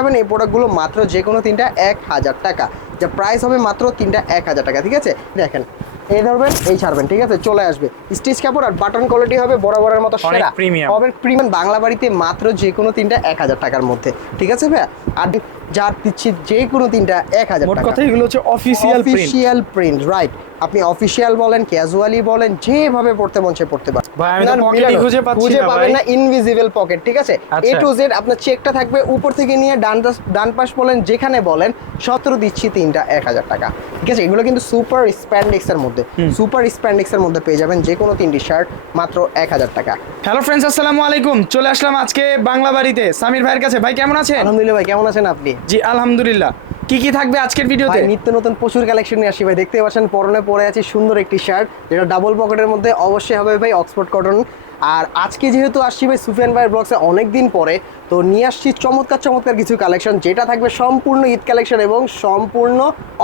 পাবেন এই প্রোডাক্টগুলো মাত্র যে কোনো তিনটা এক হাজার টাকা। যা প্রাইস হবে মাত্র তিনটা এক হাজার টাকা ঠিক আছে? দেখেন এই ধরবেন এই ছাড়বেন ঠিক আছে? চলে আসবে। স্টিচ কাপড় আর বাটন কোয়ালিটি হবে বরাবরের মতো সেরা। হবে প্রিমিয়াম বাংলা বাড়িতে মাত্র যে কোনো তিনটা এক হাজার টাকার মধ্যে ঠিক আছে ভাইয়া? আর যার দিচ্ছি যে কোনো তিনটা এক হাজার মোট কথা এগুলো হচ্ছে অফিসিয়াল অফিসিয়াল প্রিন্ট রাইট আপনি অফিসিয়াল বলেন ক্যাজুয়ালি বলেন যেভাবে পড়তে মন চায় পড়তে পারেন। ভাই, আমি তো না, খুঁজে পাচ্ছি খুঁজে পাবেন না ইনভিজিবল পকেট ঠিক আছে? এ। টু জেড আপনার চেকটা থাকবে উপর থেকে নিয়ে ডান ডান পাশ বলেন যেখানে বলেন সতেরো দিচ্ছি তিনটা এক হাজার টাকা। ঠিক আছে? এগুলো কিন্তু সুপার স্প্যান্ডিক্স এর মধ্যে। সুপার স্প্যান্ডিক্স এর মধ্যে পেয়ে যাবেন যে কোনো তিনটি শার্ট মাত্র এক হাজার টাকা। হ্যালো ফ্রেন্ডস আসসালামু আলাইকুম। চলে আসলাম আজকে বাংলা বাড়িতে। সামির ভাইয়ের কাছে। ভাই কেমন আছেন? আলহামদুলিল্লাহ ভাই কেমন আছেন আপনি? জি আলহামদুলিল্লাহ। কি কি থাকবে আজকের ভিডিওতে? নিত্য নতুন প্রচুর কালেকশন নিয়ে আসি ভাই। দেখতে পাচ্ছেন পরনে পরে আছে সুন্দর একটি শার্ট যেটা ডাবল পকেটের মধ্যে অবশ্যই হবে ভাই অক্সফোর্ড কটন আর আজকে যেহেতু আসছি ভাই সুফিয়ান ভাইয়ের ব্লগসে অনেক দিন পরে তো নিয়ে আসছি চমৎকার চমৎকার কিছু কালেকশন যেটা থাকবে সম্পূর্ণ ঈদ কালেকশন এবং সম্পূর্ণ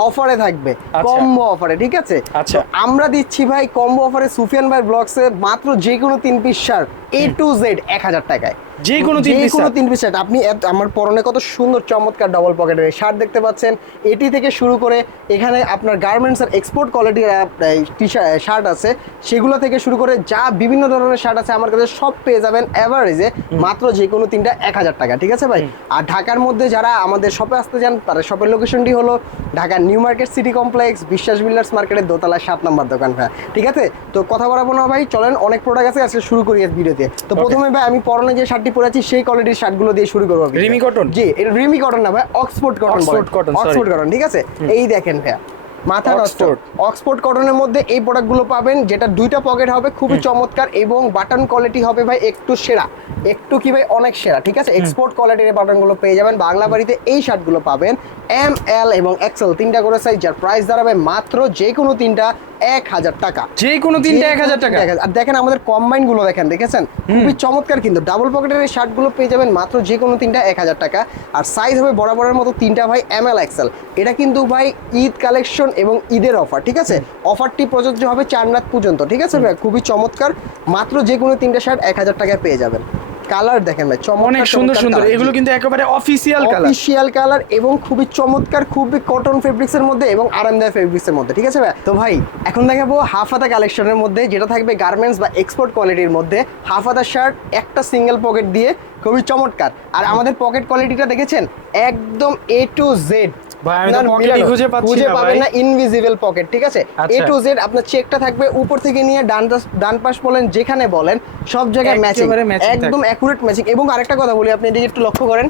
অফারে থাকবে। আচ্ছা। কম্বো অফারে ঠিক আছে? আচ্ছা। আমরা দিচ্ছি ভাই কম্বো অফারে সুফিয়ান ভাইয়ের ব্লগসে মাত্র যে কোনো তিন piece shirt A to Z এক হাজার টাকায়। যে কোনো তিন যে কোনো? তিন পিস শার্ট আপনি আমার পরনে কত সুন্দর চমৎকার ডবল পকেটের শার্ট দেখতে পাচ্ছেন। এটি থেকে শুরু করে এখানে আপনার গার্মেন্টস আর এক্সপোর্ট কোয়ালিটির টি শার্ট আছে। সেগুলো থেকে শুরু করে যা বিভিন্ন ধরনের শার্ট আছে আমার কাছে সব পেয়ে যাবেন অ্যাভারেজে মাত্র যে কোনো তিনটা এক হাজার টাকা ঠিক আছে ভাই? আর ঢাকার মধ্যে যারা আমাদের শপে আসতে চান তার শপের লোকেশনটি হলো ঢাকার New Market City Complex Biswas Builders মার্কেটের দোতলায় সাত নম্বর দোকান ভাই। ঠিক আছে? তো কথা বলাবো না ভাই। চলেন অনেক প্রোডাক্ট আছে। আজকে শুরু করি ভিডিওতে তো প্রথমে ভাই আমি পরনে যে শার্টটি পরেছি সেই কোয়ালিটির শার্টগুলো দিয়ে শুরু করব রিমি cotton? জি এটা রিমি কটন না ভাই Oxford cotton cotton, sorry. Oxford cotton ঠিক আছে? এই দেখেন ভাইয়া মাথা নষ্ট। অক্সফোর্ড কটনের মধ্যে এই প্রোডাক্টগুলো পাবেন যেটা দুইটা পকেট হবে খুবই চমৎকার এবং বাটন কোয়ালিটি হবে ভাই একটু সেরা। একটু কি ভাই অনেক সেরা ঠিক আছে? এক্সপোর্ট কোয়ালিটির বাটনগুলো পেয়ে যাবেন। বাংলা বাড়িতে এই শার্টগুলো পাবেন এম এল এবং এক্সেল তিনটা করে সাইজ যার প্রাইস দাঁড়াবে মাত্র যে কোনো তিনটা এক হাজার টাকা। যে কোনো তিনটা এক হাজার টাকা। আর দেখেন আমাদের কম্বাইনগুলো দেখেন দেখেছেন? খুবই চমৎকার কিন্তু। ডাবল পকেটের এই শার্টগুলো পেয়ে যাবেন মাত্র যে কোনো তিনটা এক হাজার টাকা। আর সাইজ হবে বরাবরের মতো তিনটা ভাই এম এল এক্সেল এটা কিন্তু ভাই ঈদ কালেকশন এবং ঈদের অফার ঠিক আছে? অফারটি প্রযোজ্য হবে চার রাত পর্যন্ত ঠিক আছে ভাই? খুবই চমৎকার। মাত্র যে কোনো তিনটা শার্ট এক হাজার টাকায় পেয়ে যাবেন। কালার দেখেন ভাই চমৎকার অনেক সুন্দর সুন্দর। এগুলো কিন্তু একেবারে অফিসিয়াল কালার। অফিসিয়াল কালার এবং খুবই চমৎকার খুবই কটন ফেব্রিক্স এর মধ্যে এবং আরামদায়ক ফেব্রিক্স এর মধ্যে ঠিক আছে ভাই? তো ভাই এখন দেখাবো হাফ হাতা কালেকশনের মধ্যে যেটা থাকবে গার্মেন্টস বা এক্সপোর্ট কোয়ালিটির মধ্যে। হাফ হাতা শার্ট একটা সিঙ্গেল পকেট দিয়ে খুবই চমৎকার। আর আমাদের পকেট কোয়ালিটিটা দেখেছেন? একদম এ টু জেড ভাই, আমি তো খুঁজে পাচ্ছি খুঁজে পাবেন না ইনভিজিবল পকেট ঠিক আছে? এ। টু জেড আপনার চেকটা থাকবে উপর থেকে নিয়ে ডান ডান পাশ বলেন যেখানে বলেন সব জায়গায় ম্যাচিং একদম অ্যাকুরেট ম্যাচিং এবং আরেকটা কথা বলি আপনি এদিকে একটু লক্ষ্য করেন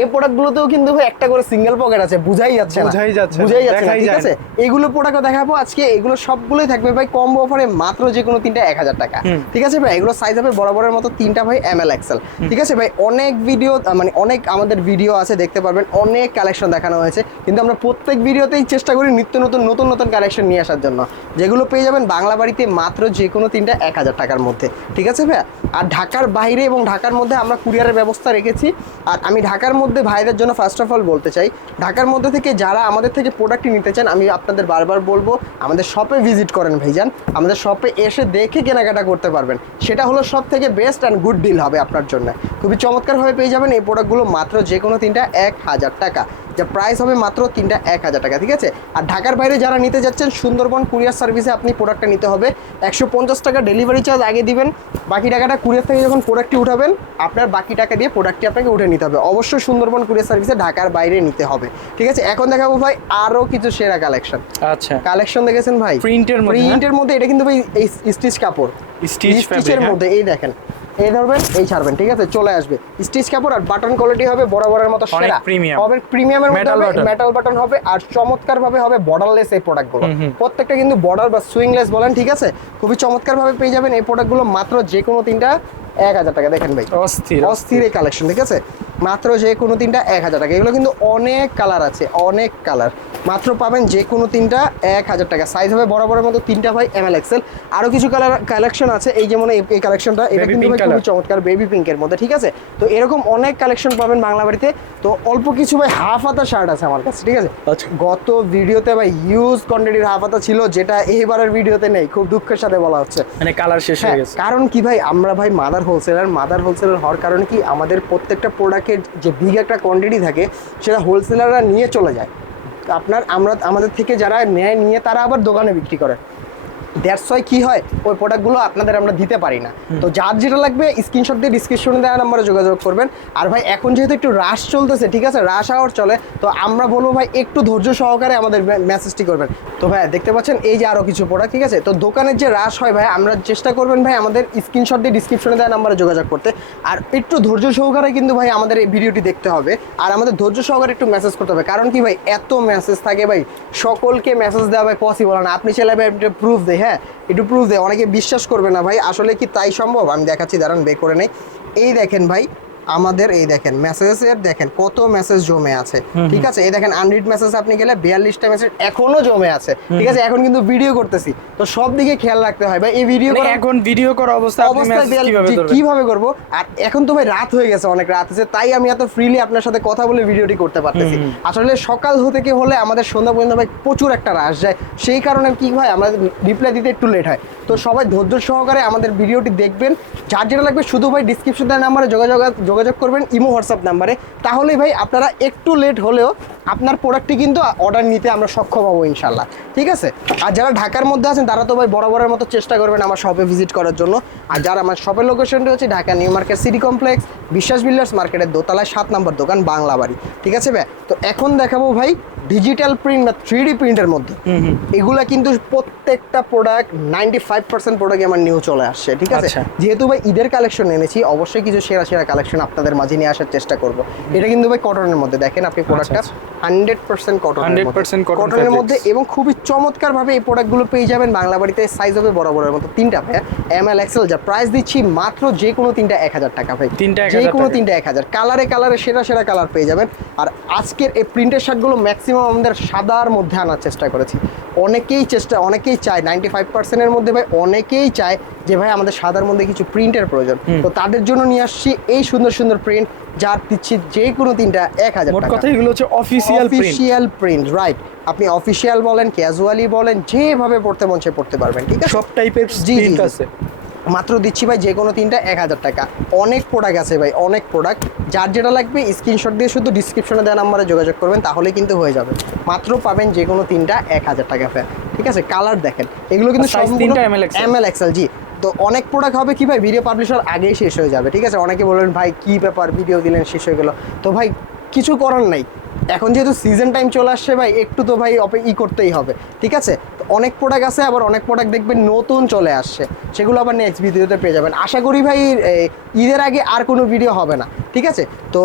এই প্রোডাক্টগুলোতেও কিন্তু একটা করে সিঙ্গেল পকেট আছে বুঝাই যাচ্ছে না। বুঝাই যাচ্ছে বুঝাই যাচ্ছে না ঠিক আছে? এগুলো প্রোডাক্ট দেখাবো আজকে এগুলো সবগুলোই থাকবে ভাই কম্বো অফারে মাত্র যে কোনো তিনটা এক হাজার টাকা। ঠিক আছে ভাই? এগুলো সাইজ হবে বরাবরের মতো তিনটা ভাই এম এল এক্সেল ঠিক আছে ভাই? অনেক ভিডিও মানে অনেক আমাদের ভিডিও আছে দেখতে পারবেন। অনেক কালেকশন দেখানো হয়েছে। কিন্তু আমরা প্রত্যেক ভিডিওতেই চেষ্টা করি নিত্য নতুন নতুন নতুন কালেকশন নিয়ে আসার জন্য। যেগুলো পেয়ে যাবেন বাংলা বাড়িতে মাত্র যে কোনো তিনটা এক হাজার টাকার মধ্যে। ঠিক আছে ভাইয়া আর ঢাকার বাইরে এবং ঢাকার মধ্যে আমরা কুরিয়ারের ব্যবস্থা রেখেছি। আর আমি ঢাকার মধ্যে ভাইদের জন্য ফার্স্ট অফ অল বলতে চাই, ঢাকার মধ্যে থেকে যারা আমাদের থেকে প্রোডাক্টটি নিতে চান, আমি আপনাদের বারবার বলব, আমাদের শপে ভিজিট করেন ভাইজান। আমাদের শপে এসে দেখে কেনাকাটা করতে পারবেন। সেটা হলো সব থেকে বেস্ট অ্যান্ড গুড ডিল হবে আপনার জন্য। খুবই চমৎকারভাবে পেয়ে যাবেন এই প্রোডাক্টগুলো মাত্র যে কোনো তিনটা এক হাজার টাকা। যা প্রাইস হবে মাত্র তিনটা এক হাজার টাকা, ঠিক আছে? আর ঢাকার বাইরে যারা নিতে যাচ্ছেন, সুন্দরবন কুরিয়ার সার্ভিসে আপনি প্রোডাক্টটা নিতে হবে। একশো পঞ্চাশ টাকা ডেলিভারি চার্জ আগে দিবেন। বাকি টাকাটা কুরিয়ার থেকে যখন প্রোডাক্টটি উঠাবেন, আপনার বাকি টাকা দিয়ে প্রোডাক্টটি আপনাকে উঠে নিতে হবে। অবশ্যই সুন্দরবন কুরিয়ার সার্ভিসে ঢাকার বাইরে নিতে হবে। ঠিক আছে? এখন দেখাবো ভাই আরও কিছু সেরা কালেকশন। আচ্ছা। কালেকশন দেখেছেন ভাই? Print-এর মধ্যে, হ্যাঁ? প্রিন্টের মধ্যে এটা কিন্তু ভাই স্টিচ কাপড়। স্টিচের হ্যাঁ? মধ্যে এই দেখেন। এই ধরবেন এই ছাড়বেন ঠিক আছে? চলে আসবে। স্টিচ কাপড় আর বাটন কোয়ালিটি হবে বরাবরের মতো সেরা। হবে প্রিমিয়ামের মধ্যে হবে মেটাল বাটন হবে আর চমৎকার ভাবে হবে বর্ডারলেস এই প্রোডাক্টগুলো। প্রত্যেকটা কিন্তু বর্ডার বা সুইংলেস বলেন ঠিক আছে? খুবই চমৎকার ভাবে পেয়ে যাবেন এই প্রোডাক্টগুলো মাত্র যে কোনো তিনটা এক হাজার টাকা। দেখেন ভাই। অস্থির। অস্থির এই কালেকশন ঠিক আছে? মাত্র যে কোনো তিনটা এক হাজার টাকা। এগুলো কিন্তু অনেক কালার আছে অনেক কালার। মাত্র পাবেন যে কোনো তিনটা এক হাজার টাকা। সাইজ হবে বরাবরের মতো তিনটা ভাই এম এল এক্সেল আরও কিছু কালার কালেকশন আছে। এই যেমন এই- কালেকশনটা এটা কিন্তু খুবই চমৎকার বেবি পিঙ্কের মধ্যে ঠিক আছে? তো এরকম অনেক কালেকশন পাবেন বাংলা বাড়িতে। তো অল্প কিছু ভাই হাফ হাতা শার্ট আছে আমার কাছে ঠিক আছে? আচ্ছা। গত ভিডিওতে ভাই হিউজ কোয়ান্টিটির হাফ হাতা ছিল যেটা এইবারের ভিডিওতে নেই। খুব দুঃখের সাথে বলা হচ্ছে। মানে কালার শেষ হ্যাঁ, হয়ে গেছে। কারণ কি ভাই আমরা ভাই মাদার হোলসেলার মাদার হোলসেলার হওয়ার কারণে কি আমাদের প্রত্যেকটা প্রোডাক্টের যে বিগ একটা কোয়ান্টিটি থাকে, সেটা হোলসেলাররা নিয়ে চলে যায়। আপনার আমরা, আমাদের থেকে যারা নেয়, নিয়ে তারা আবার দোকানে বিক্রি করে। দ্যাটস ওয়াই কী হয়? ওই প্রোডাক্টগুলো আপনাদের আমরা দিতে পারি না। তো যার যেটা লাগবে স্ক্রিনশট দিয়ে ডিসক্রিপশনে দেওয়া নাম্বারে যোগাযোগ করবেন। আর ভাই এখন যেহেতু একটু রাশ চলতেছে ঠিক আছে? রাশ আওয়ার চলে তো আমরা বলব ভাই একটু ধৈর্য সহকারে আমাদের মেসেজটি করবেন। তো ভাই দেখতে পাচ্ছেন এই যে আরও কিছু প্রোডাক্ট ঠিক আছে? তো দোকানের যে রাশ হয় ভাই আমরা চেষ্টা করবেন ভাই আমাদের স্ক্রিনশট দিয়ে ডিসক্রিপশনে দেওয়া নাম্বারে যোগাযোগ করতে। আর একটু ধৈর্য সহকারে কিন্তু ভাই আমাদের এই ভিডিওটি দেখতে হবে। আর আমাদের ধৈর্য সহকারে একটু মেসেজ করতে হবে। কারণ কি ভাই এত মেসেজ থাকে ভাই সকলকে মেসেজ দেওয়া ভাই পসিবল না। আপনি চাইলে ভাই প্রুফ দেয় হ্যাঁ একটু প্রুফ দেয় অনেকে বিশ্বাস করবে না ভাই, আসলে কি তাই সম্ভব? আমি দেখাচ্ছি, দাঁড়ান বে করে নেই। এই দেখেন ভাই আমাদের এই দেখেন মেসেজের দেখেন কত মেসেজ জমে আছে। ঠিক আছে? এই দেখেন আনরিড মেসেজ আপনি গেলে বিয়াল্লিশটা মেসেজ এখনও জমে আছে। ঠিক আছে? এখন কিন্তু ভিডিও করতেছি। তো সব দিকে খেয়াল রাখতে হয়। ভাই এই ভিডিও মানে এখন ভিডিও করা অবস্থা আপনি অবস্থায় কীভাবে করব? আর এখন তো ভাই রাত হয়ে গেছে অনেক রাত হয়েছে তাই আমি এত ফ্রিলি আপনার সাথে কথা বলে ভিডিওটি করতে পারতেছি। আসলে সকাল হতে কি হলে আমাদের সন্ধ্যা পর্যন্ত ভাই প্রচুর একটা রাশ যায়। সেই কারণে কি ভাই আমাদের রিপ্লাই দিতে একটু লেট হয়। তো সবাই ধৈর্য সহকারে আমাদের ভিডিওটি দেখবেন। যার যেটা লাগবে শুধু ভাই ডিসক্রিপশন দেওয়ার নাম্বারে যোগাযোগ যোগাযোগ করবেন ইমো হোয়াটসঅ্যাপ নাম্বারে। তাহলেই ভাই আপনারা একটু লেট হলেও আপনার প্রোডাক্টটি কিন্তু অর্ডার নিতে আমরা সক্ষম হব ইনশাল্লাহ ঠিক আছে? আর যারা ঢাকার মধ্যে আছেন তারা তো ভাই বরাবরের মতো চেষ্টা করবেন আমার শপে ভিজিট করার জন্য। আর যারা আমার শপের লোকেশনটা হচ্ছে Dhaka New Market City Complex Biswas Builders মার্কেটের দোতলায় সাত নম্বর দোকান বাংলা বাড়ি। ঠিক আছে ভাই? তো এখন দেখাবো ভাই ডিজিটাল প্রিন্ট বা থ্রি ডি প্রিন্টের মধ্যে। এগুলা কিন্তু প্রত্যেকটা product ninety five percent product আমার নিউ চলে আসছে। ঠিক আছে? আচ্ছা। যেহেতু ভাই ঈদের কালেকশন এনেছি অবশ্যই কিছু সেরা সেরা কালেকশন আপনাদের মাঝে নিয়ে আসার চেষ্টা করব। এটা কিন্তু ভাই কটনের মধ্যে। দেখেন আপনি প্রোডাক্টটা হান্ড্রেড পার্সেন্ট কটন 100% cotton কটনের মধ্যে এবং খুবই চমৎকার ভাবে এই প্রোডাক্টগুলো পেয়ে যাবেন। বাংলা বাড়িতে সাইজ হবে বরাবরের মতো। তিনটা ভাই এম এল এক্সেল যা প্রাইস দিচ্ছি মাত্র যে কোনো তিনটা এক হাজার টাকা ভাই। তিনটা যে 1000 কোনো তিনটা এক হাজার। কালারে কালারে সেরা সেরা কালার পেয়ে যাবেন। আর আজকের এই প্রিন্টের শার্টগুলো ম্যাক্সিমাম আমাদের সাদার মধ্যে আনার চেষ্টা করেছি। অনেকেই চেষ্টা অনেকেই চায়। নাইনটি ফাইভ পার্সেন্টের মধ্যে ভাই অনেকেই চায় যে ভাই আমাদের সাদার মধ্যে কিছু প্রিন্টের প্রয়োজন। তো তাদের জন্য নিয়ে আসছি এই সুন্দর সুন্দর প্রিন্ট যার দিচ্ছি যে কোনো তিনটা এক হাজার কথা এগুলো হচ্ছে অফিসিয়াল অফিসিয়াল প্রিন্ট রাইট আপনি অফিসিয়াল বলেন ক্যাজুয়ালি বলেন যেভাবে পড়তে মন চায় পড়তে পারবেন ঠিক আছে? সব টাইপের জি, জি, আছে। মাত্র দিচ্ছি ভাই যে কোনো তিনটা এক হাজার টাকা। অনেক প্রোডাক্ট আছে ভাই অনেক প্রোডাক্ট যার যেটা লাগবে স্ক্রিনশট দিয়ে শুধু ডিসক্রিপশনে দেওয়া নাম্বারে যোগাযোগ করবেন তাহলে কিন্তু হয়ে যাবে। মাত্র পাবেন যে কোনো তিনটা এক হাজার টাকা ফ্যান ঠিক আছে? কালার দেখেন। এগুলো কিন্তু এম এল এক্সেল জি। তো অনেক প্রোডাক্ট হবে কি ভাই? ভিডিও পাবলিশার আগেই শেষ হয়ে যাবে, ঠিক আছে? অনেকে বলবেন ভাই, কি ব্যাপার ভিডিও দিলেন, শেষ হয়ে গেল? তো ভাই, কিছু করার নাই। এখন যেহেতু সিজন টাইম চলে আসছে ভাই, একটু তো ভাই অপে ই করতেই হবে, ঠিক আছে? অনেক প্রোডাক্ট আছে, আবার অনেক প্রোডাক্ট দেখবেন নতুন চলে আসছে, সেগুলো আবার নেক্সট ভিডিওতে পেয়ে যাবেন। আশা করি ভাই ঈদের আগে আর কোনো ভিডিও হবে না, ঠিক আছে? তো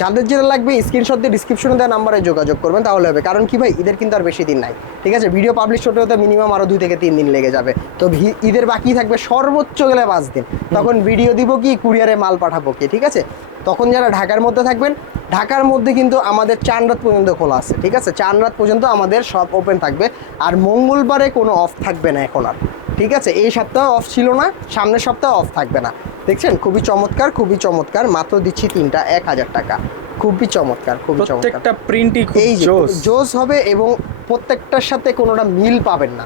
যাদের যেটা লাগবে স্ক্রিনশট দিয়ে ডিসক্রিপশনে দেওয়া নাম্বারে যোগাযোগ করবেন, তাহলে হবে। কারণ কি ভাই, ঈদের কিন্তু আর বেশি দিন নাই, ঠিক আছে? ভিডিও পাবলিশ হতে হতে মিনিমাম আরও দুই থেকে তিন দিন লেগে যাবে। তো ঈদের বাকি থাকবে সর্বোচ্চ গেলে পাঁচ দিন। তখন ভিডিও দিব কি, কুরিয়ারে মাল পাঠাবো কি, ঠিক আছে? তখন যারা ঢাকার মধ্যে থাকবেন, ঢাকার মধ্যে কিন্তু আমাদের চান রাত পর্যন্ত খোলা আছে, ঠিক আছে? চান রাত পর্যন্ত আমাদের সব ওপেন থাকবে, আর মঙ্গলবারে কোনো অফ থাকবে না এখন আর, ঠিক আছে? এই সপ্তাহে অফ ছিল না, সামনের সপ্তাহে অফ থাকবে না। দেখছেন? খুবই চমৎকার খুবই চমৎকার। মাত্র দিচ্ছি তিনটা এক হাজার টাকা। খুবই চমৎকার খুবই চমৎকার। প্রত্যেকটা প্রিন্টই এই জোস। জোস হবে এবং প্রত্যেকটার সাথে কোনোটা মিল পাবেন না।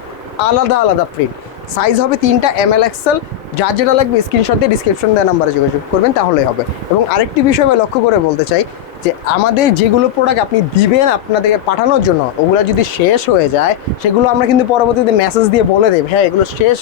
আলাদা আলাদা প্রিন্ট সাইজ হবে তিনটা এম এল এক্সেল যার যেটা লাগবে স্ক্রিনশট দিয়ে ডিসক্রিপশন দেওয়া নাম্বারে যোগাযোগ করবেন তাহলেই হবে। এবং আরেকটি বিষয় আমি লক্ষ্য করে বলতে চাই যে আমাদের যেগুলো প্রোডাক্ট আপনি দিবেন আপনাদেরকে পাঠানোর জন্য ওগুলো যদি শেষ হয়ে যায় সেগুলো আমরা কিন্তু পরবর্তীতে মেসেজ দিয়ে বলে দেব। হ্যাঁ এগুলো শেষ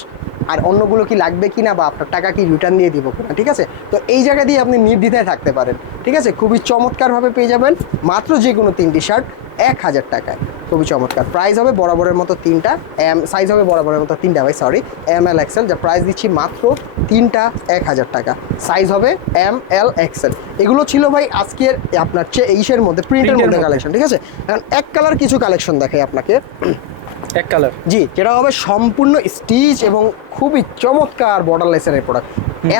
আর অন্যগুলো কি লাগবে কি না বা আপনার টাকা কি রিটার্ন দিয়ে দিব কিনা ঠিক আছে? তো এই জায়গা দিয়ে আপনি নির্দ্বিধায় থাকতে পারেন ঠিক আছে? খুবই চমৎকারভাবে পেয়ে যাবেন মাত্র যে কোনো তিনটি শার্ট এক হাজার টাকায়। খুবই চমৎকার। প্রাইস হবে বরাবরের মতো তিনটা এম সাইজ হবে বরাবরের মতো তিনটা ভাই সরি এম এল এক্সেল যা প্রাইস দিচ্ছি মাত্র তিনটা এক হাজার টাকা। সাইজ হবে এম এল এক্সেল এগুলো ছিল ভাই আজকের আপনার চেয়ে ইসের মধ্যে প্রিন্টের মধ্যে মধ্যে। কালেকশন ঠিক আছে? এখন এক কালার কিছু কালেকশন দেখাই আপনাকে। এক কালার জি যেটা হবে সম্পূর্ণ স্টিচ এবং খুবই চমৎকার বর্ডার লেসের প্রোডাক্ট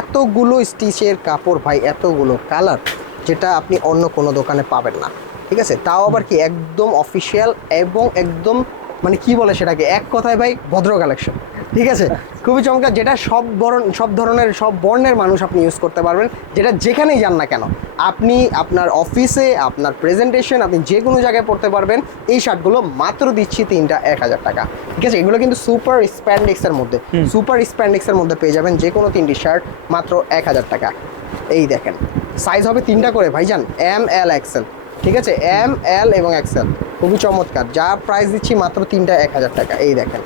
এতগুলো স্টিচের কাপড় ভাই এতগুলো কালার যেটা আপনি অন্য কোনো দোকানে পাবেন না। ঠিক আছে? তাও আবার কি একদম অফিসিয়াল এবং একদম মানে কি বলে সেটাকে? এক কথায় ভাই ভদ্র কালেকশন ঠিক আছে? খুবই চমৎকার। যেটা সব বরণ সব ধরনের সব বর্ণের মানুষ আপনি ইউজ করতে পারবেন যেটা যেখানেই যান না কেন। আপনি আপনার অফিসে আপনার প্রেজেন্টেশন আপনি যে কোনো জায়গায় পড়তে পারবেন। এই শার্টগুলো মাত্র দিচ্ছি তিনটা এক হাজার টাকা। ঠিক আছে? এগুলো কিন্তু সুপার স্প্যান্ডিক্সের মধ্যে। সুপার স্প্যান্ডিক্সের মধ্যে পেয়ে যাবেন যে কোনো তিনটি শার্ট মাত্র এক হাজার টাকা। এই দেখেন সাইজ হবে তিনটা করে ভাইজান। এম এল এক্সেল ঠিক আছে? এম এল এবং এক্সেল খুবই চমৎকার। যা প্রাইস দিচ্ছি মাত্র তিনটা এক হাজার টাকা। এই দেখেন।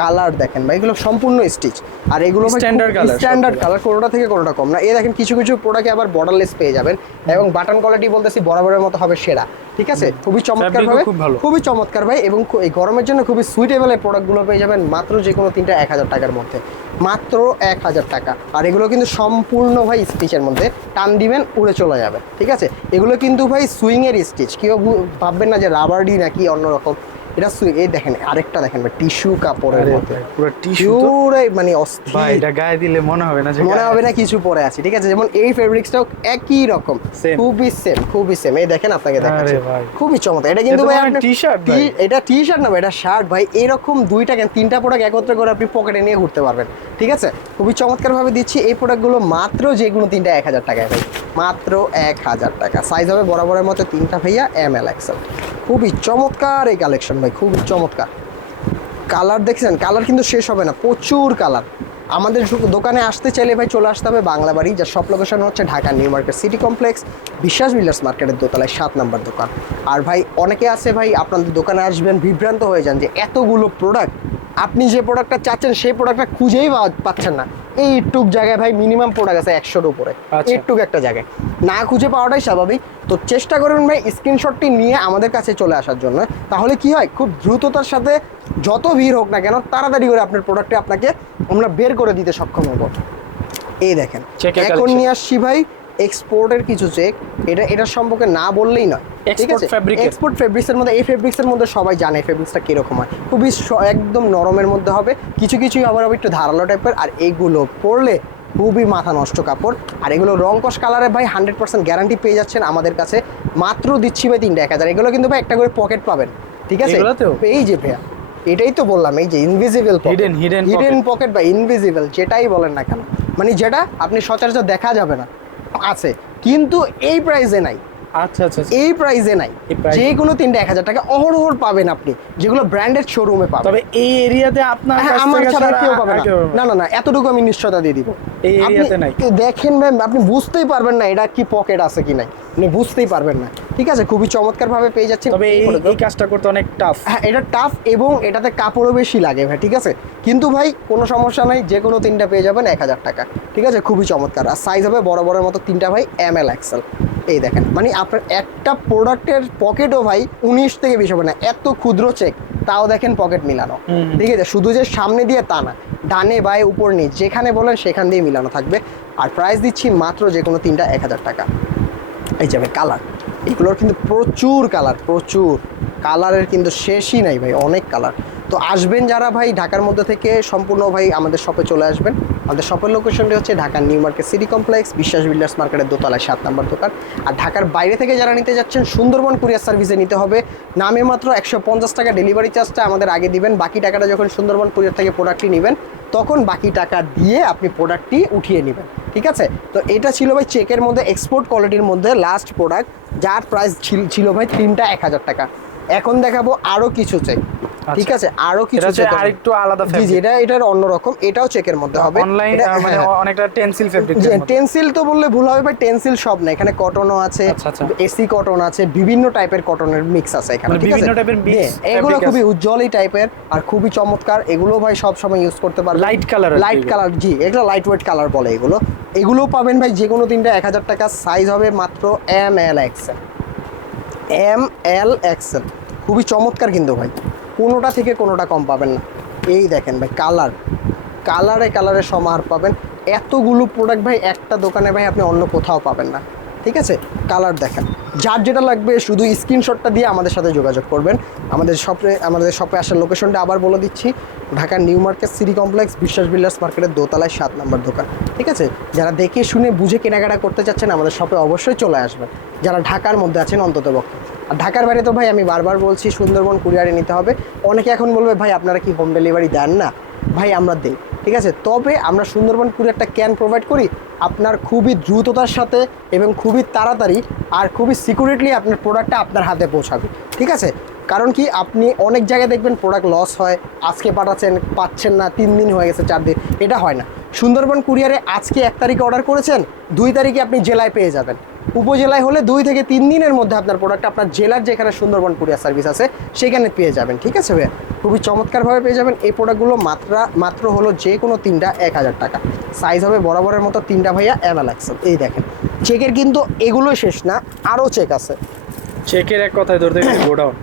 কালার দেখেন ভাই এগুলো সম্পূর্ণ স্টিচ। আর এগুলো Standard colour স্ট্যান্ডার্ড কালার কোনোটা থেকে কোনোটা কম না। এই দেখেন কিছু কিছু প্রোডাক্টে আবার বর্ডারলেস পেয়ে যাবেন। এবং বাটন কোয়ালিটি বলতেছি বরাবরের মতো হবে সেরা। ঠিক আছে? খুবই চমৎকার ভাবে খুবই চমৎকার ভাই। এবং এই গরমের জন্য খুবই সুইটেবল এই প্রোডাক্টগুলো পেয়ে যাবেন মাত্র যে কোনো তিনটা এক হাজার টাকার মধ্যে। মাত্র এক হাজার টাকা। আর এগুলো কিন্তু সম্পূর্ণ ভাই স্টিচের মধ্যে। টান দিবেন উড়ে চলে যাবে। ঠিক আছে? এগুলো কিন্তু ভাই সুইংয়ের স্টিচ কেউ ভাববেন না যে রাবারডি নাকি অন্যরকম। এটা এই দেখেন আরেকটা দেখেন ভাই টিস্যু কাপড়ের মধ্যে। পুরো টিস্যু পুরো মানে ভাই এটা গায়ে দিলে মনে হবে না যে মনে হবে না কিছু পরে আছে ঠিক আছে? যেমন এই ফেব্রিক্সটাও একই রকম খুবই সেম খুবই সেম এই দেখেন আপনাকে দেখাচ্ছি। খুবই চমৎকার। এটা কিন্তু ভাই আপনার t-shirt ভাই। টি- এটা টি শার্ট না ভাই, এটা শার্ট ভাই। এরকম দুইটা কেন তিনটা প্রোডাক্ট একত্রে করে আপনি পকেটে নিয়ে ঘুরতে পারবেন ঠিক আছে? খুবই চমৎকার ভাবে দিচ্ছি। এই প্রোডাক্টগুলো মাত্র যেগুলো তিনটা এক হাজার টাকায় ভাই। মাত্র এক হাজার টাকা। সাইজ হবে বরাবরের মতো তিনটা ভাইয়া এম এল এক্সেল খুবই চমৎকার এই কালেকশন ভাই, খুবই চমৎকার। কালার দেখছেন? কালার কিন্তু শেষ হবে না, প্রচুর কালার আমাদের দোকানে আসতে চাইলে ভাই চলে আসতে হবে বাংলা বাড়ি, যার সব লোকেশন হচ্ছে Dhaka New Market City Complex Biswas Builders মার্কেটের দোতলায়, সাত নাম্বার দোকান। আর ভাই, অনেকে আছে ভাই, আপনাদের দোকানে আসবেন, বিভ্রান্ত হয়ে যান যে এতগুলো প্রোডাক্ট আপনি যে প্রোডাক্টটা চাচ্ছেন, সেই প্রোডাক্টটা খুঁজেই পাচ্ছেন না। এই টুক জায়গায় ভাই মিনিমাম প্রোডাক্ট আছে একশোর উপরে। আচ্ছা। এইটুক একটা জায়গায়। না খুঁজে পাওয়াটাই স্বাভাবিক। তো চেষ্টা করুন ভাই স্ক্রিনশটটি নিয়ে আমাদের কাছে চলে আসার জন্য। তাহলে কি হয়? খুব দ্রুততার সাথে যত ভিড় হোক না কেন তাড়াতাড়ি করে আপনার প্রোডাক্টটি আপনাকে আমরা বের করে দিতে সক্ষম হব। এই দেখেন। এখন নিয়ে আসছি ভাই। এক্সপোর্টের কিছু চেক এটা এটার সম্পর্কে না বললেই নয় ঠিক আছে। এক্সপোর্ট ফেব্রিক্সের মধ্যে এই ফেব্রিক্সের মধ্যে সবাই জানে ফেব্রিক্সটা কীরকম হয়। খুবই একদম নরমের মধ্যে হবে। কিছু কিছুই আবার একটু ধারালো টাইপের আর এইগুলো পরলে খুবই মাথা নষ্ট কাপড়। আর এগুলো রংকশ কালারে ভাই হান্ড্রেড পার্সেন্ট গ্যারান্টি পেয়ে যাচ্ছেন আমাদের কাছে। মাত্র দিচ্ছি ভাই তিনটা এক হাজার। এগুলো কিন্তু ভাই একটা করে পকেট পাবেন ঠিক আছে? এই যে ভাইয়া এটাই তো বললাম এই যে invisible Hidden- hidden hidden pocket বা ইনভিজিবল যেটাই বলেন না কেন। মানে যেটা আপনি সচরাচর দেখা যাবে না। আছে। কিন্তু এই প্রাইসে নাই। আচ্ছা আচ্ছা আচ্ছা। এই প্রাইসে নাই। যে কোনো তিনটা এক হাজার টাকা অহরহর পাবেন আপনি যেগুলো ব্র্যান্ডেড শোরুমে পাবেন। তবে এই এরিয়াতে আপনার হ্যাঁ, আমার ছাড়া কেউ পাবে না। না। না এতটুকু আমি নিশ্চয়তা দিয়ে দিব। এই এরিয়াতে নাই। দেখেন ম্যাম আপনি বুঝতেই পারবেন না এটা কি পকেট আছে কি নাই। আপনি বুঝতেই পারবেন না। ঠিক আছে? খুবই চমৎকার ভাবে পেয়ে যাচ্ছেন। তবে এই এই কাজটা করতে অনেক টাফ হ্যাঁ এটা টাফ এবং এটাতে কাপড়ও বেশি লাগে ভাই ঠিক আছে? কিন্তু ভাই কোনো সমস্যা নাই যে কোনো তিনটা পেয়ে যাবেন এক হাজার টাকা। ঠিক আছে? খুবই চমৎকার। আর সাইজ হবে বড় বড়ের মতো তিনটা ভাই এম এল এক্সেল এই দেখেন মানে আপনার একটা প্রোডাক্টের পকেটও ভাই উনিশ থেকে বিশ হবে না এত ক্ষুদ্র চেক তাও দেখেন পকেট মিলানো। ঠিক আছে শুধু যে সামনে দিয়ে তা না ডানে বায়ে উপর নিচ যেখানে বলেন সেখান দিয়ে মিলানো থাকবে। আর প্রাইস দিচ্ছি মাত্র যে কোনো তিনটা এক হাজার টাকা। এই যাবে কালার এগুলোর কিন্তু প্রচুর কালার প্রচুর। কালারের কিন্তু শেষই নাই ভাই অনেক কালার তো আসবেন যারা ভাই, ঢাকার মধ্যে থেকে সম্পূর্ণ ভাই আমাদের শপে চলে আসবেন। আমাদের শপের লোকেশনটি হচ্ছে ঢাকার New Market City Complex, Biswas Builders মার্কেটের দোতলায় সাত নম্বর দোকান। আর ঢাকার বাইরে থেকে যারা নিতে যাচ্ছেন, সুন্দরবন কুরিয়ার সার্ভিসে নিতে হবে। নামে মাত্র একশো পঞ্চাশ টাকা ডেলিভারি চার্জটা আমাদের আগে দিবেন। বাকি টাকাটা যখন সুন্দরবন কুরিয়ার থেকে প্রোডাক্টটি নেবেন, তখন বাকি টাকা দিয়ে আপনি প্রোডাক্টটি উঠিয়ে নেবেন। ঠিক আছে? তো এটা ছিল ভাই চেকের মধ্যে এক্সপোর্ট কোয়ালিটির মধ্যে লাস্ট প্রোডাক্ট যার প্রাইস ছিল ভাই তিনটা এক হাজার টাকা। এখন দেখাবো আরও কিছু চেক ঠিক আছে আরও কিছু হচ্ছে আরেকটু আলাদা জি এটা এটার অন্যরকম এটাও চেকের মধ্যে হবে। অনলাইন মানে হ্যাঁ, হ্যাঁ। অনেকটা টেন্সিল ফেব্রিক টেন্সিল তো বললে ভুল হবে ভাই টেন্সিল সব না এখানে কটনও আছে আচ্ছা, আচ্ছা। এসি কটন আছে বিভিন্ন টাইপের কটনের মিক্স আছে এখানে মানে ঠিক আছে? বিভিন্ন type-এর হ্যাঁ, এগুলো খুবই আছে। উজ্জ্বলই টাইপের আর খুবই চমৎকার এগুলো ভাই সব সময় ইউজ করতে পারবেন। লাইট কালার লাইট কালার জি এগুলো লাইট ওয়েট কালার বলে এগুলো। এগুলো পাবেন ভাই যে কোনো তিনটা এক হাজার টাকা সাইজ হবে মাত্র M L XL M L XL খুবই চমৎকার কিন্তু ভাই। কোনোটা থেকে কোনোটা কম পাবেন না। এই দেখেন ভাই, কালার। কালারে কালারে সমাহার পাবেন। এতগুলো প্রোডাক্ট ভাই, একটা দোকানে ভাই আপনি অন্য কোথাও পাবেন না। ঠিক আছে? কালার দেখেন। যার যেটা লাগবে শুধু স্ক্রিনশটটা দিয়ে আমাদের সাথে যোগাযোগ করবেন। আমাদের শপে আমাদের শপে আসার লোকেশনটা আবার বলে দিচ্ছি। ঢাকার New Market City Complex, Biswas Builders মার্কেটের দোতলায় সাত নম্বর দোকান। ঠিক আছে? যারা দেখে শুনে বুঝে কেনাকাটা করতে চাচ্ছেন আমাদের শপে অবশ্যই চলে আসবেন। যারা ঢাকার মধ্যে আছেন অন্তত পক্ষে ঢাকার বাইরে তো ভাই আমি বারবার বলছি সুন্দরবন কুরিয়ারে নিতে হবে। অনেকে এখন বলবে, ভাই, আপনারা কি হোম ডেলিভারি দেন না? ভাই, আমরা দেই, ঠিক আছে? তবে আমরা সুন্দরবন কুরিয়ারটা ক্যান প্রোভাইড করি, আপনার খুবই দ্রুততার সাথে এবং খুবই তাড়াতাড়ি আর খুবই সিকিউরিটলি আপনার প্রোডাক্টটা আপনার হাতে পৌঁছাবে, ঠিক আছে? কারণ কি, আপনি অনেক জায়গায় দেখবেন প্রোডাক্ট লস হয়, আজকে পাঠাচ্ছেন, পাচ্ছেন না, তিন দিন হয়ে গেছে, চার দিন, এটা হয় না। সুন্দরবন কুরিয়ারে আজকে এক তারিখে অর্ডার করেছেন, দুই তারিখে আপনি জেলায় পেয়ে যাবেন। উপজেলায় হলে দুই থেকে তিন দিনের মধ্যে আপনার প্রোডাক্ট আপনার জেলার যেখানে সুন্দরবন কুরিয়ার সার্ভিস আছে সেখানে পেয়ে যাবেন ঠিক আছে ভাইয়া? খুবই চমৎকারভাবে পেয়ে যাবেন। এই প্রোডাক্টগুলো মাত্রা মাত্র হলো যে কোনো তিনটা এক হাজার টাকা। সাইজ হবে বরাবরের মতো তিনটা ভাইয়া অ্যাভেল এই দেখেন চেকের কিন্তু এগুলোই শেষ না আরও চেক আছে। চেকের এক কথায় ধরতে গেলে গোডাউন।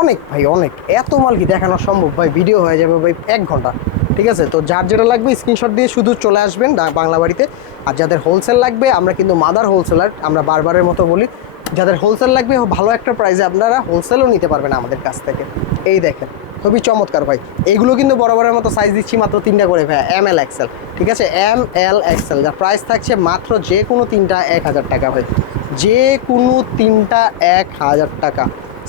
অনেক ভাই অনেক। এত মাল কি দেখানো সম্ভব? ভাই ভিডিও হয়ে যাবে ভাই এক ঘণ্টা। ঠিক আছে? তো যার যেটা লাগবে স্ক্রিনশট দিয়ে শুধু চলে আসবেন বাংলা বাড়িতে। আর যাদের হোলসেল লাগবে, আমরা কিন্তু মাদার হোলসেলার আমরা বারবারের মতো বলি, যাদের হোলসেল লাগবে, ভালো একটা প্রাইসে আপনারা হোলসেলও নিতে পারবেন আমাদের কাছ থেকে। এই দেখেন, খুবই চমৎকার ভাই। এইগুলো কিন্তু বরাবরের মতো সাইজ দিচ্ছি মাত্র তিনটা করে ভাই এম এল এক্সেল ঠিক আছে? এম এল এক্সেল যার প্রাইস থাকছে মাত্র যে কোনো তিনটা এক হাজার টাকা ভাই। যে কোনো তিনটা এক হাজার টাকা।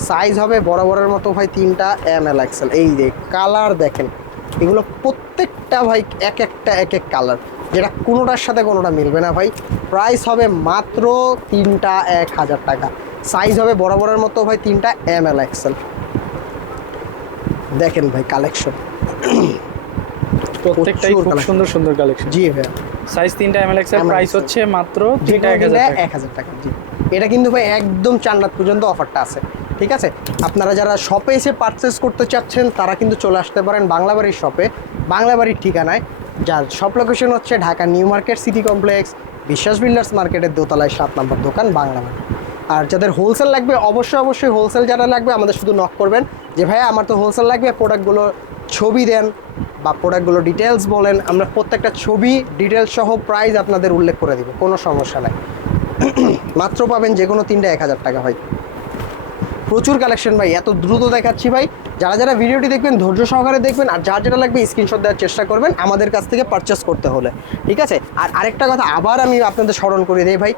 সাইজ হবে বরাবরের মতো ভাই তিনটা এম এল এক্সেল এই যে কালার দেখেন এগুলো প্রত্যেকটা ভাই এক একটা এক এক কালার যেটা কোনোটার সাথে কোনোটা মিলবে না ভাই। প্রাইস হবে মাত্র তিনটা এক হাজার টাকা। সাইজ হবে বরাবরের মতো ভাই তিনটা এম এল এক্সেল দেখেন ভাই কালেকশন প্রত্যেকটাই খুব সুন্দর সুন্দর কালেকশন জি ভাই সাইজ তিনটা এমএল এক্সেল ML প্রাইস হচ্ছে মাত্র তিনটা এক হাজার টাকা। জি। এটা কিন্তু ভাই একদম চান্নাত পর্যন্ত অফারটা আছে। ঠিক আছে? আপনারা যারা শপে এসে পারচেস করতে চাচ্ছেন, তারা কিন্তু চলে আসতে পারেন বাংলাবাড়ির শপে বাংলাবাড়ির ঠিকানায়। যার শপ লোকেশন হচ্ছে Dhaka New Market City Complex, Biswas Builders মার্কেটের দোতলায় সাত নম্বর দোকান বাংলাবাড়ি আর যাদের হোলসেল লাগবে, অবশ্যই অবশ্যই হোলসেল যারা লাগবে, আমাদের শুধু নক করবেন। যে ভাই আমার তো হোলসেল লাগবে প্রোডাক্টগুলো ছবি দেন বা প্রোডাক্টগুলো ডিটেলস বলেন, আমরা প্রত্যেকটা ছবি ডিটেলস সহ প্রাইস আপনাদের উল্লেখ করে দিব, কোনো সমস্যা নাই। মাত্র পাবেন যে কোনো তিনটা এক হাজার টাকা ভাই। প্রচুর কালেকশন ভাই এত দ্রুত দেখাচ্ছি ভাই। যারা যারা ভিডিওটি দেখবেন ধৈর্য সহকারে দেখবেন আর যার যেটা লাগবে স্ক্রিনশট দেওয়ার চেষ্টা করবেন আমাদের কাছ থেকে পারচেস করতে হলে। ঠিক আছে? আর আরেকটা কথা আবার আমি আপনাদের স্মরণ করে দিই ভাই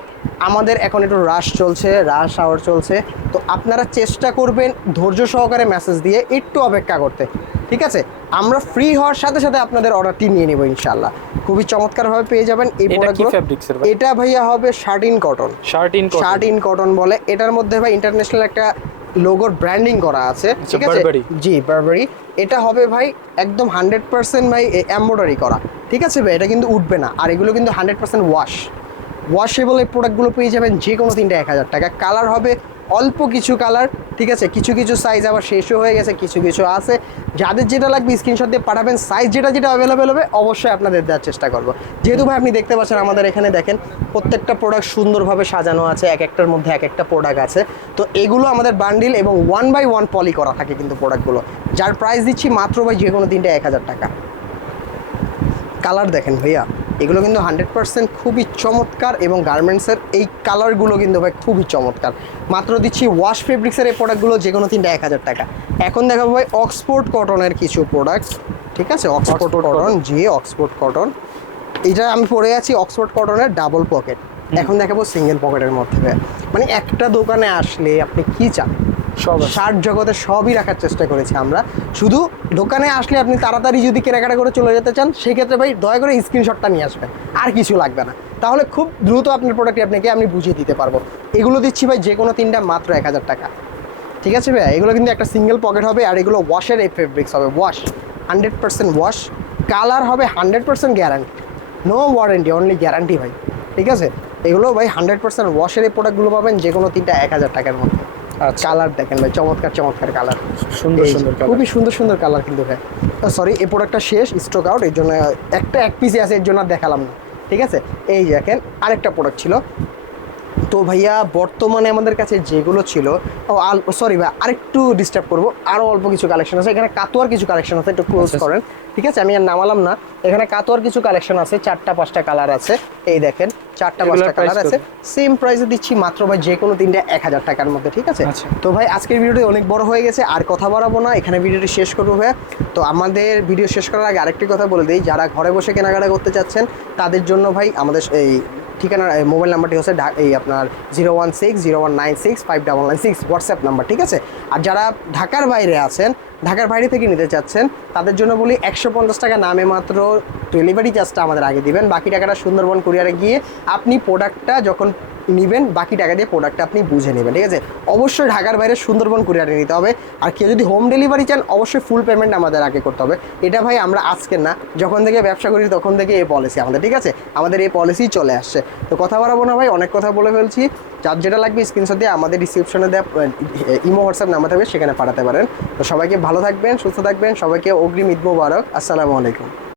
আমাদের এখন একটু রাশ চলছে রাশ আওয়ার চলছে। তো আপনারা চেষ্টা করবেন ধৈর্য সহকারে মেসেজ দিয়ে একটু অপেক্ষা করতে। ঠিক আছে? আমরা ফ্রি হওয়ার সাথে সাথে আপনাদের অর্ডারটি নিয়ে নেব ইনশাল্লাহ খুবই চমৎকারভাবে পেয়ে যাবেন এই প্রোডাক্টগুলো? এটা ভাইয়া হবে shirting cotton shirt in shirt in cotton বলে। এটার মধ্যে ভাই ইন্টারন্যাশনাল একটা লোগোর ব্র্যান্ডিং করা আছে ঠিক আছে। জি বারবারি এটা হবে ভাই একদম হান্ড্রেড পার্সেন্ট ভাই এম্ব্রয়ডারি করা ঠিক আছে ভাই? এটা কিন্তু উঠবে না। আর এগুলো কিন্তু হান্ড্রেড পার্সেন্ট ওয়াশ ওয়াশেবল এই প্রোডাক্টগুলো পেয়ে যাবেন যে কোনো তিনটা এক হাজার টাকা। কালার হবে অল্প কিছু কালার ঠিক আছে? কিছু কিছু সাইজ আবার শেষও হয়ে গেছে, কিছু কিছু আছে। যাদের যেটা লাগবে স্ক্রিনশট দিয়ে পাঠাবেন সাইজ যেটা যেটা অ্যাভেলেবেল হবে, অবশ্যই আপনাদের দেওয়ার চেষ্টা করব। যেহেতু ভাই, আপনি দেখতে পাচ্ছেন আমাদের এখানে দেখেন, প্রত্যেকটা প্রোডাক্ট সুন্দরভাবে সাজানো আছে, এক একটার মধ্যে এক একটা প্রোডাক্ট আছে। তো এগুলো আমাদের বান্ডিল এবং ওয়ান বাই ওয়ান পলি করা থাকে কিন্তু প্রোডাক্টগুলো যার প্রাইস দিচ্ছি মাত্র ভাই যে কোনো তিনটা এক হাজার টাকা। কালার দেখেন ভাইয়া। এগুলো কিন্তু হান্ড্রেড পার্সেন্ট খুবই চমৎকার এবং গার্মেন্টসের এই কালারগুলো কিন্তু ভাই খুবই চমৎকার। মাত্র দিচ্ছি ওয়াশ ফেব্রিক্সের এই প্রোডাক্টগুলো যে কোনো তিনটা এক হাজার টাকা। এখন দেখাবো ভাই অক্সফোর্ড কটনের কিছু প্রোডাক্ট ঠিক আছে? অক্সফোর্ড কটন জি অক্সফোর্ড কটন এটা আমি পরে আছি অক্সফোর্ড কটনের ডাবল পকেট এখন দেখাবো সিঙ্গেল পকেটের মধ্যে। মানে একটা দোকানে আসলে আপনি কি চান। শার্ট জগতে সবই রাখার চেষ্টা করেছি আমরা। শুধু দোকানে আসলে আপনি তাড়াতাড়ি যদি কেনাকাটা করে চলে যেতে চান, সেক্ষেত্রে ভাই দয়া করে স্ক্রিনশটটা নিয়ে আসবেন। আর কিছু লাগবে না। তাহলে খুব দ্রুত আপনার প্রোডাক্টটি আপনাকে আমি বুঝিয়ে দিতে পারব। এগুলো দিচ্ছি ভাই যে কোনো তিনটা মাত্র এক হাজার টাকা। ঠিক আছে ভাই? এগুলো কিন্তু একটা সিঙ্গেল পকেট হবে আর এগুলো ওয়াশের এই ফেব্রিক্স হবে। Wash hundred percent wash colour হবে hundred percent guarantee no warranty only guarantee ভাই। ঠিক আছে? এগুলো ভাই হান্ড্রেড পার্সেন্ট ওয়াশের এই প্রোডাক্টগুলো পাবেন যে কোনো তিনটা এক হাজার টাকার মধ্যে। কালার দেখেন ভাই চমৎকার চমৎকার কালার। সুন্দর সুন্দর খুবই সুন্দর সুন্দর কালার কিন্তু ভাই। সরি এই প্রোডাক্টটা শেষ স্টক আউট এর জন্য একটা এক পিসে আছে এর জন্য আর দেখালাম না ঠিক আছে? এই দেখেন আরেকটা প্রোডাক্ট ছিল। তো ভাইয়া বর্তমানে আমাদের কাছে যেগুলো ছিল ও সরি ভাই আরেকটু ডিস্টার্ব করব। আরও অল্প কিছু কালেকশন আছে এখানে কাতুয়ার কিছু কালেকশন আছে একটু ক্লোজ আচ্ছা, করেন ঠিক আছে? আমি আর নামালাম না। এখানে কাতুয়ার কিছু কালেকশন আছে চারটা পাঁচটা কালার আছে। এই দেখেন চারটা পাঁচটা কালার আছে। সেম প্রাইসে দিচ্ছি মাত্র ভাই যে কোনো তিনটা এক হাজার টাকার মধ্যে ঠিক আছে? আচ্ছা। তো ভাই আজকের ভিডিওটি অনেক বড় হয়ে গেছে আর কথা বাড়াবো না এখানে ভিডিওটি শেষ করব ভাই। তো আমাদের ভিডিও শেষ করার আগে আরেকটি কথা বলে দিই যারা ঘরে বসে কেনাকাটা করতে চাচ্ছেন তাদের জন্য ভাই আমাদের এই ঠিকানা মোবাইল নাম্বারটি হচ্ছে এই আপনার zero one six zero one nine six five double nine six WhatsApp number ঠিক আছে? আর যারা ঢাকার বাইরে আছেন ঢাকার বাইরে থেকে নিতে চাচ্ছেন তাদের জন্য বলি একশো পঞ্চাশ টাকা নামে মাত্র ডেলিভারি চার্জটা আমাদের আগে দিবেন। বাকি টাকাটা সুন্দরবন কুরিয়ারে গিয়ে আপনি প্রোডাক্টটা যখন নিবেন, বাকি টাকা দিয়ে প্রোডাক্টটা আপনি বুঝে নেবেন, ঠিক আছে? অবশ্যই ঢাকার বাইরে সুন্দরবন কুরিয়ারে নিতে হবে। আর কেউ যদি হোম ডেলিভারি চান, অবশ্যই ফুল পেমেন্ট আমাদের আগে করতে হবে। এটা ভাই আমরা আজকে না, যখন থেকে ব্যবসা করি তখন থেকে এই পলিসি আমাদের, ঠিক আছে? আমাদের এই পলিসি চলে আসছে। তো কথা বাড়াবো না ভাই, অনেক কথা বলে ফেলছি। যার যেটা লাগবে স্ক্রিনশট দিয়ে আমাদের রিসিপশনে দেওয়া ইমো হোয়াটসঅ্যাপ নাম্বার থাকবে, সেখানে পাঠাতে পারেন। তো সবাইকে ভালো থাকবেন, সুস্থ থাকবেন, সবাইকে অগ্রিম ঈদ আসসালামু আলাইকুম।